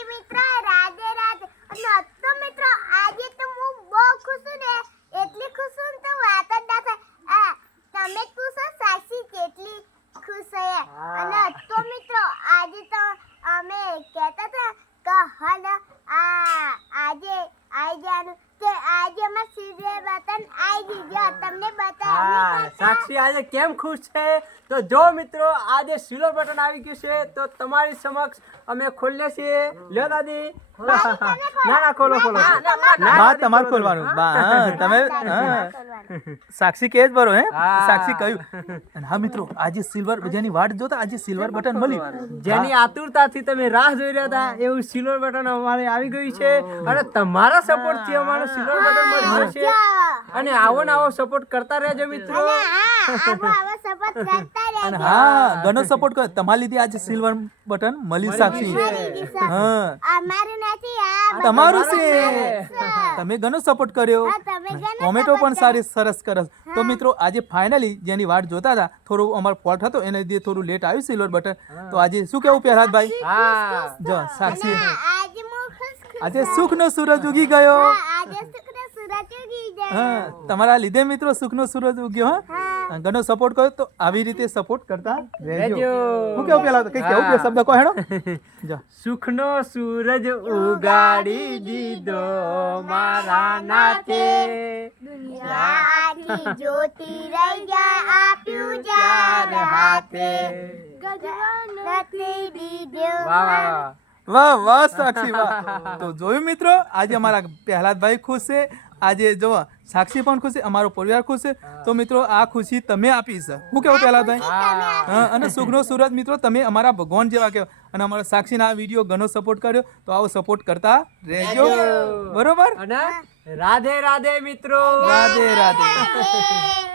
રાધે મિત્રો, રાધે રાધે. અને તો મિત્રો આજે તો હું બહુ ખુશ છું ને, એટલી ખુશ છું તો વાત જ ના થાય. તમે ખુશ છો? સાક્ષી કેટલી ખુશ છે. અને તો મિત્રો આજે તો અમે કહેતા હતા કે હન આજે આવી જવાનું કે આજે અમે સિરિયલ બટન આવી દીધો તમને બતાવી. સાક્ષી આજે કેમ ખુશ છે તો જો મિત્રો આજે સિલ્વર બટન આવી ગયું છે તો તમારી સમક્ષ અમે ખોલીએ છીએ. લ્યો દાદી. ના ખોલો. બા તમારે ખોલવાનું. બા હા તમે સાક્ષી કે જ બરો હે સાક્ષી કહ્યું. અને હા મિત્રો આજે સિલ્વર જેની વાટ જોતા આજે સિલ્વર બટન મળ્યું. જેની આતુરતાથી તમે રાહ જોઈ રહ્યા હતા એવું સિલ્વર બટન અમારે આવી ગયું છે અને તમારા સપોર્ટ થી અમારે સિલ્વર બટન મળ્યું છે. અને આવો ને આવો સપોર્ટ કરતા રહેજો મિત્રો. અને હા ઘણો સપોર્ટ કરો તમારા લીધે આજે સિલ્વર બટન મળ્યું સાક્ષી. હા અમારું નથી તમારું છે. તમે ઘણો સપોર્ટ કર્યો. કોમેન્ટો પણ સારી સરસ કરસ. તો મિત્રો આજે ફાઇનલી જેની વાટ જોતા હતા થોડું અમારો ફોલ્ટ હતો એને લીધે થોડું લેટ આવ્યું સિલ્વર બટન. તો આજે શું કેવું પ્રહલાદભાઈ? જો સાક્ષી આજે સુખનો સૂરજ ઉગી ગયો. હા તમારા લીધે મિત્રો સુખનો સૂરજ ઉગ્યો. હા ઘણો સપોર્ટ કર્યો તો આવી રીતે સપોર્ટ કરતા રહેજો. હું કેવું પેલા કઈ કેવું બે શબ્દ કહો હેડો. જો સુખનો સૂરજ ઉગાડી દીધો મારા નાથે. દુનિયાની જ્યોતિ રહી જાય આપ્યું ચાર હાથે નથી દીધો. વાહ વાહ સાક્ષી વાહ. તો જોયું મિત્રો આજે અમારા પ્રહલાદભાઈ ખુશ છે. આજે જો સાક્ષી પણ ખુશ છે, અમારો પરિવાર ખુશ છે. તો મિત્રો આ ખુશી તમે આપી છે. હું કેવું પ્રહલાદભાઈ? હા અને સુખનો સૂરજ મિત્રો તમે અમારા ભગવાન જેવા કહેવાય. અને અમારા સાક્ષીના આ વિડીયો ઘણો સપોર્ટ કર્યો તો આવો સપોર્ટ કરતા રહેજો. બરોબર. અને રાધે રાધે મિત્રો. રાધે રાધે.